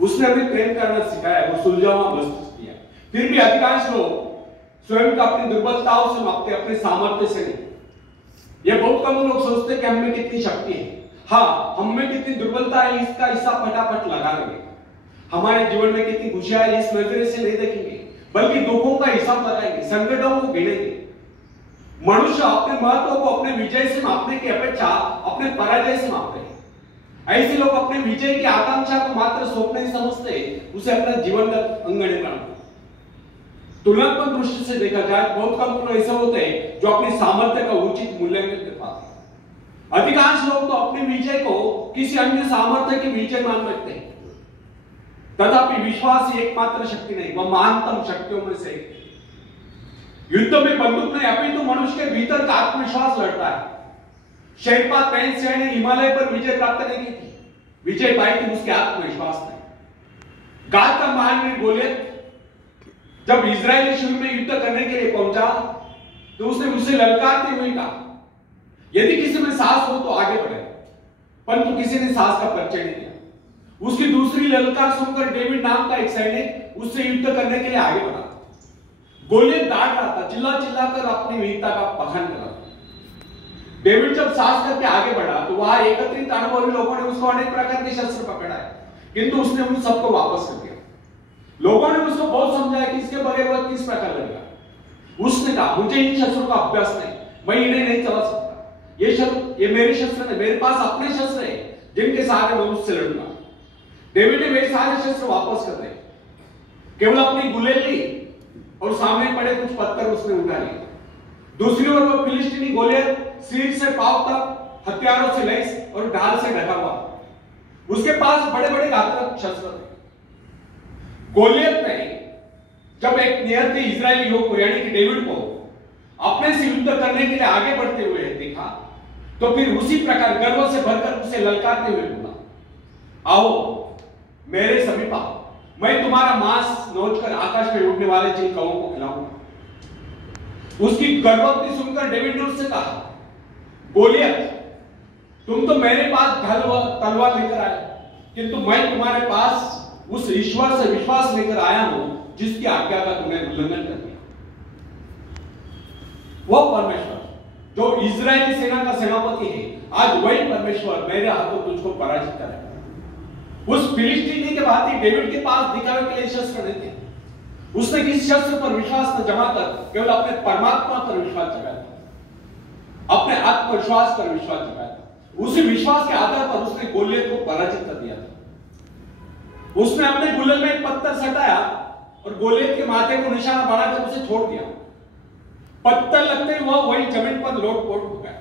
उसने हमें प्रेम करना सिखाया, वो सुलझावा मस्त किया। फिर भी अधिकांश लोग स्वयं को अपनी दुर्बलताओं से मापते, अपने सामर्थ्य से नहीं। ये बहुत कम लोग सोचते कि हम में कितनी शक्ति है। हाँ, हम में कितनी दुर्बलता है इसका हिसाब फटाफट लगा लेंगे। हमारे जीवन में कितनी खुशियां है इस नजरिए से नहीं देखेंगे, बल्कि दुखों का हिसाब लगाएंगे, संकटों को गिनेंगे। मनुष्य अपने महत्व को अपने विजय से मापने की अपेक्षा अपने पराजय से मापते हैं। ऐसे लोग अपने विजय की आकांक्षा को मात्र स्वप्न नहीं समझते, उसे अपना जीवन का अंग नहीं मानते। तुलनात्मक दृष्टि से देखा जाए बहुत कम लोग ऐसे होते हैं जो अपनी सामर्थ्य का उचित मूल्यांकन कर पाते हैं। अधिकांश लोग तो अपने विजय को किसी अन्य सामर्थ्य के विजय मान बैठते हैं। तथापि विश्वास ही एकमात्र शक्ति नहीं, वह महानतम शक्तियों में से एक है। युद्ध में बंदूक नहीं, अपितु मनुष्य के भीतर का आत्मविश्वास लड़ता है। शेरपा तैंसे ने हिमालय पर विजय प्राप्त नहीं की थी, विजय पाई थी उसके आत्मविश्वास ने। गाद का महावीर गोलियत जब इजरायली शिविर में युद्ध करने के लिए पहुंचा तो उसने उसे ललकारते हुए कहा, यदि किसी में साहस हो तो आगे बढ़े, परंतु किसी ने साहस का परिचय नहीं दिया। उसकी दूसरी ललकार सुनकर डेविड नाम का एक सैनिक उससे युद्ध करने के लिए आगे बढ़ा। गोलियत डांट रहा था, चिल्ला चिल्लाकर अपनी वीरता का बखान कर रहा था। डेविड जब साहस करके आगे बढ़ा तो वहां एकत्रित अनुभवी लोगों ने उसको अनेक प्रकार के शस्त्र पकड़ाए, किंतु उसने उन सबको वापस कर दिया। लोगों ने उसको बहुत समझाया कि इसके बगैर वह किस प्रकार लड़ेगा। उसने कहा, मुझे इन शस्त्रों का अभ्यास नहीं, मैं इन्हें नहीं चला सकता। ये मेरे शस्त्र नहीं, मेरे पास अपने शस्त्र है जिनके सहारे मैं उससे लड़ूंगा। डेविड ने मेरे सारे शस्त्र वापस कर दिए, केवल अपनी गुलेल ली और सामने पड़े कुछ पत्थर उसने उठा लिए। दूसरी ओर वो फिलिस्तीनी गोलियत सिर से पांव तक हथियारों से लैस और ढाल से ढका हुआ, उसके पास बड़े बड़े घातक शस्त्र थे। गोलियत ने जब एक निहत्थे इजरायली युवक को यानी कि डेविड को अपने से युद्ध करने के लिए आगे बढ़ते हुए देखा तो फिर उसी प्रकार गर्व से भरकर उसे ललकारते हुए बोला, आओ मेरे समीप आओ, मैं तुम्हारा मांस नोचकर आकाश में उड़ने वाले जिन कौओं को खिलाऊंगा। उसकी गर्भवती सुनकर डेविड ने उससे कहा, गोलियत तुम तो मेरे पास तलवार लेकर आए, किंतु मैं तुम्हारे पास उस ईश्वर से विश्वास लेकर आया हूं जिसकी आज्ञा का तुमने उल्लंघन कर दिया। वह परमेश्वर जो इजरायली सेना का सेनापति है, आज वही परमेश्वर मेरे हाथों तुझको पराजित करेगा। उस फिलिस्तीनी के भांति डेविड के पास दिखावे के लिए शस्त्र नहीं थे। उसने किस शस्त्र पर विश्वास न जमाकर केवल अपने परमात्मा पर विश्वास जगाया था, अपने आत्मविश्वास पर विश्वास जगाया था। उसी विश्वास के आधार पर उसने गोलियत को पराजित कर दिया था। उसने अपने गुलेल में एक पत्थर सटाया और गोलियत के माथे को निशाना बनाकर उसे छोड़ दिया। पत्थर लगते ही वह वही जमीन पर लोट-पोट हो गया।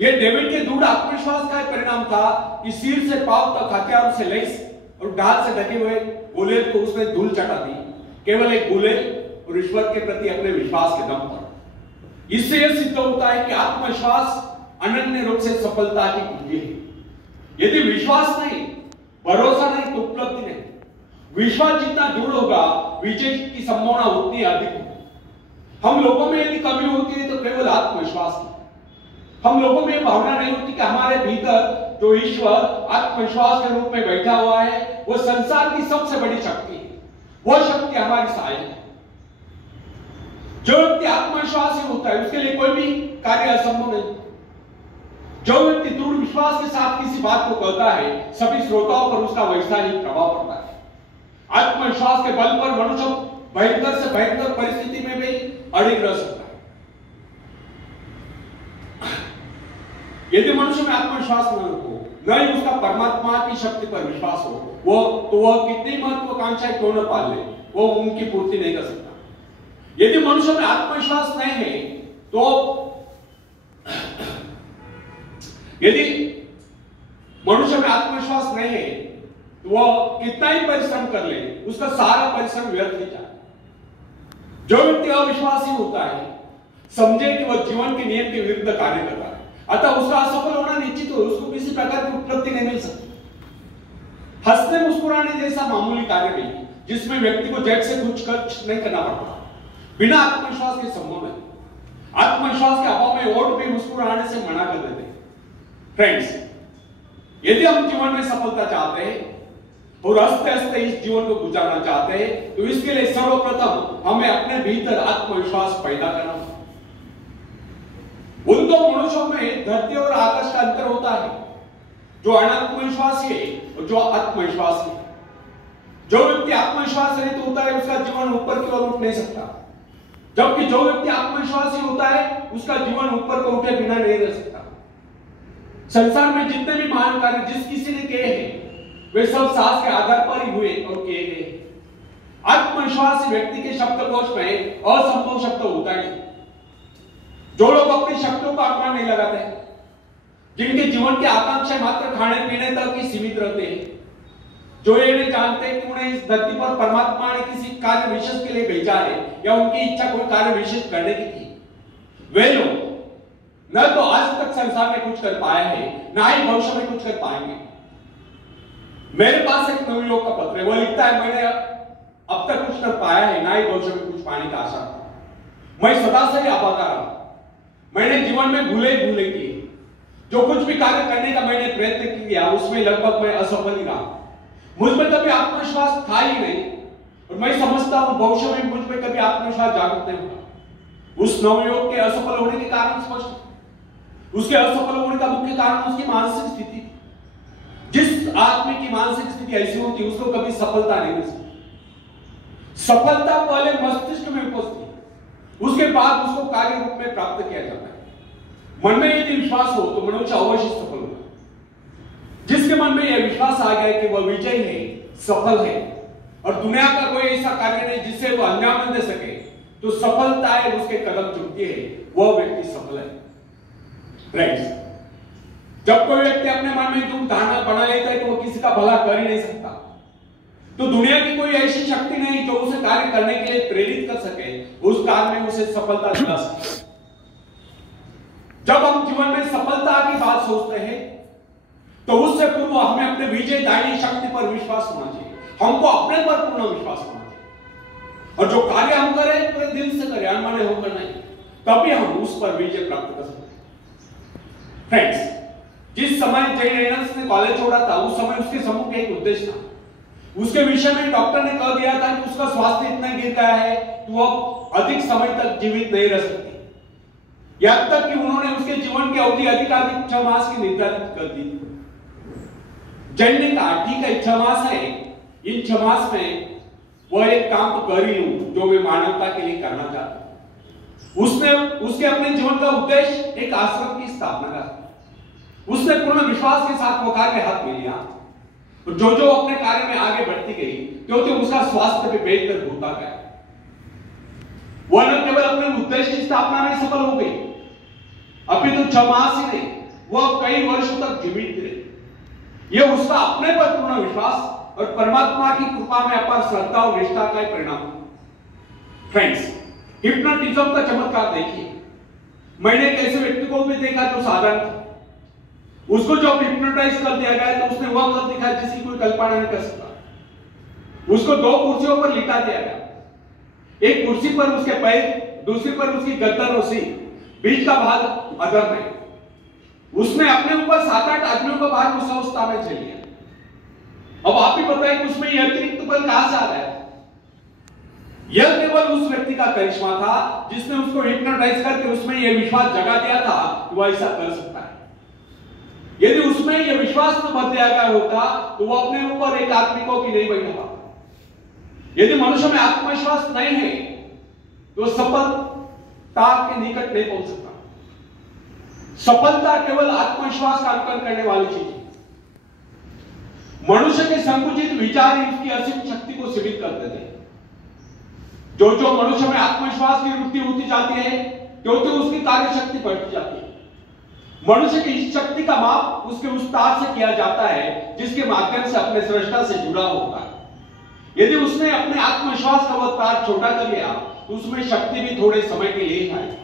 यह डेविड के दृढ़ आत्मविश्वास का परिणाम था कि सिर से पांव तक हथियारों से लैस और ढाल से ढके हुए गोलियत को उसने धूल चटा दी, केवल एक गुलेल और ईश्वर के प्रति अपने विश्वास के दम पर। इससे यह सिद्ध होता है कि आत्मविश्वास अनन्य रूप से सफलता की कुंजी है। यदि विश्वास नहीं, भरोसा नहीं तो उपलब्धि नहीं। विश्वास जितना दृढ़ होगा, विजय की संभावना उतनी अधिक होगी। हम लोगों में यदि कमी होती है तो केवल आत्मविश्वास की। हम लोगों में भावना नहीं होती कि हमारे भीतर जो ईश्वर आत्मविश्वास के रूप में बैठा हुआ है वो संसार की सबसे बड़ी शक्ति है, वह शक्ति हमारी सहायक है। जो व्यक्ति आत्मविश्वासी होता है उसके लिए कोई भी कार्य असंभव नहीं। जो व्यक्ति दृढ़ विश्वास के साथ किसी बात को कहता है, सभी श्रोताओं पर उसका वैसा ही प्रभाव पड़ता है। आत्मविश्वास के बल पर मनुष्य भयंकर से भयंकर परिस्थिति में भी अड़िग रह सकता है। यदि मनुष्य में आत्मविश्वास न हो, न ही उसका परमात्मा की शक्ति पर विश्वास हो, वह कितनी महत्वाकांक्षाएं क्यों न पाल ले, वो उनकी पूर्ति नहीं कर सकता। यदि मनुष्य में आत्मविश्वास नहीं है तो यदि मनुष्य में आत्मविश्वास नहीं है तो वह कितना ही परिश्रम कर ले, उसका सारा परिश्रम व्यर्थ ही जाए। जो व्यक्ति अविश्वासी होता है, समझे कि वह जीवन के नियम के विरुद्ध कार्य कर रहा है, अतः उसका असफल होना निश्चित हो, उसको किसी प्रकार की उपलब्धि नहीं मिल सकती। हंसने मुस्कुराने जैसा मामूली कार्य नहीं जिसमें व्यक्ति को जेब से कुछ खर्च नहीं करना पड़ता, बिना आत्मविश्वास के संभव है। आत्मविश्वास के अभाव में ओठ भी मुस्कुराने से मना कर देते हैं। फ्रेंड्स, यदि हम जीवन में सफलता चाहते हैं, और हंसते हंसते इस जीवन को गुजारना चाहते हैं, तो इसके लिए सर्वप्रथम हमें अपने भीतर आत्मविश्वास पैदा करना होगा। उन दो मनुष्यों में धरती और आकाश का अंतर होता है, जो अनात्मविश्वासी है और जो आत्मविश्वासी है। जो व्यक्ति आत्मविश्वास रहित होता है उसका जीवन ऊपर की ओर उठ नहीं सकता, जबकि जो व्यक्ति आत्मविश्वासी होता है उसका जीवन ऊपर को उठे बिना नहीं रह सकता। संसार में जितने भी महान कार्य जिस किसी ने किए हैं वे सब साहस के आधार पर ही हुए और किए गए। आत्मविश्वासी व्यक्ति के शब्दकोश में असंभव शब्द होता नहीं। जो लोग अपनी शक्तियों का अनुमान नहीं लगाते, जिनके जीवन की आकांक्षा मात्र खाने पीने तक ही सीमित रहते हैं, जो ये नहीं जानते कि उन्हें इस धरती पर परमात्मा ने किसी कार्य विशेष के लिए भेजा है या उनकी इच्छा कोई कार्य विशेष करने की थी, वे लोग न तो आज तक संसार में कुछ कर पाए हैं, ना ही भविष्य में कुछ कर पाएंगे। मेरे पास एक नवयुवक का पत्र है, वो लिखता है, मैंने अब तक कुछ कर पाया है, ना ही भविष्य में कुछ पाने की आशा। मैं सदा से ही अभागा रहा। मैंने जीवन में भूले किए। जो कुछ भी कार्य करने का मैंने प्रयत्न किया उसमें लगभग मैं असफल ही रहा। मुझ में कभी आत्मविश्वास था ही नहीं, और मैं समझता हूं भविष्य में मुझ में कभी आत्मविश्वास जागृत नहीं होगा। उस नवयुवक के असफल होने के कारण स्पष्ट, उसके असफल होने का मुख्य कारण उसकी मानसिक स्थिति। जिस आदमी की मानसिक स्थिति ऐसी होती है उसको कभी सफलता नहीं मिल सकती। सफलता पहले मस्तिष्क में उपस्थित, उसके बाद उसको कार्य रूप में प्राप्त किया जाता है। मन में यदि विश्वास हो तो मनुष्य अवश्य सफल होगा। जिसके मन में यह विश्वास आ गया कि वह विजयी है, सफल है, और दुनिया का कोई ऐसा कार्य नहीं जिससे वह अंजाम दे सके, तो सफलता है उसके कदम चुनती है, वह व्यक्ति सफल है। फ्रेंड्स, जब कोई व्यक्ति अपने मन में दुख धारणा बना लेता है कि वह किसी का भला कर ही नहीं सकता, तो दुनिया की कोई ऐसी शक्ति नहीं जो उसे कार्य करने के लिए प्रेरित कर सके, उस कार्य में उसे सफलता दिला सके। जब हम जीवन में सफलता की बात सोचते हैं तो उससे पूर्व हमें अपने विजयदायी शक्ति पर विश्वास होना चाहिए। हमको अपने पर पूर्ण विश्वास होना चाहिए, और जो कार्य हम करें पूरे दिल से करें, अनमने होकर नहीं, तभी हम उस पर विजय प्राप्त कर सकते हैं। फ्रेंड्स, जिस समय जैन रेनल्ड्स ने कॉलेज छोड़ा था उस समय उसके समूह का एक उद्देश्य था। उसके विषय में डॉक्टर ने कह दिया था कि उसका स्वास्थ्य इतना गिर गया है कि वह अधिक समय तक जीवित नहीं रह सकती। यहां तक कि उन्होंने उसके जीवन की अवधि अधिकाधिक 6 मास की निर्धारित कर दी। जैन ने कहा, ठीक है 6 मास है, इन 6 मास में वह एक काम तो कर ही लूं जो मैं मानवता के लिए करना चाहता हूं। उसने उसके अपने जीवन का उद्देश्य एक आश्रम की स्थापना का। उसने पूर्ण विश्वास के साथ वो कार्य हाथ में लिया, और जो जो अपने कार्य में आगे बढ़ती गई क्योंकि उसका स्वास्थ्य भी बेहतर होता गया। वह न केवल अपने उद्देश्य की स्थापना में सफल हो गई, अभी तो 6 मास ही नहीं, वह कई वर्षों तक जीवित रहे। यह उसका अपने पर पूर्ण विश्वास और परमात्मा की कृपा में अपार श्रद्धा और निष्ठा का परिणाम। फ्रेंड्स, हिप्नोटिज्म का चमत्कार देखिए। मैंने एक ऐसे व्यक्ति को भी देखा जो साधारण था। उसको जब हिप्नोटाइज कर दिया गया तो उसने वह कर दिखाया जिसकी कोई कल्पना नहीं कर सकता। उसको 2 कुर्सियों पर लिटा दिया गया, एक कुर्सी पर उसके पैर, दूसरी पर उसकी गर्दन और सिर, बीच का भाग अधर में। उसने अपने ऊपर 7-8 आदमियों को बाहर उस अवस्था में झेल लिया। अब आप ही बताइए कि उसमें यह अतिरिक्त बल कहां से आ गया? यह केवल उस व्यक्ति का करिश्मा था जिसने उसको हिप्नोटाइज करके उसमें यह विश्वास जगा दिया था कि वह ऐसा कर सकता है। यदि उसमें यह विश्वास न भर दिया गया होता तो वह अपने ऊपर एक आदमी को भी नहीं बैठा पाता। यदि मनुष्य में आत्मविश्वास नहीं है तो सफलता के निकट नहीं पहुंच सकता। सफलता केवल आत्मविश्वास का अंकन करने वाली चीज है। मनुष्य के संकुचित विचार ही उसकी असीम शक्ति को सीमित कर देते हैं। जो जो मनुष्य में आत्मविश्वास की वृद्धि होती जाती है क्योंकि उसकी कार्य शक्ति बढ़ती जाती है। मनुष्य की इस शक्ति का माप उसके उस तार से किया जाता है जिसके माध्यम से अपने सृष्टा से जुड़ा होता है। यदि उसने अपने आत्मविश्वास का वह तार छोटा कर लिया तो उसमें शक्ति भी थोड़े समय के लिए ही आएगी।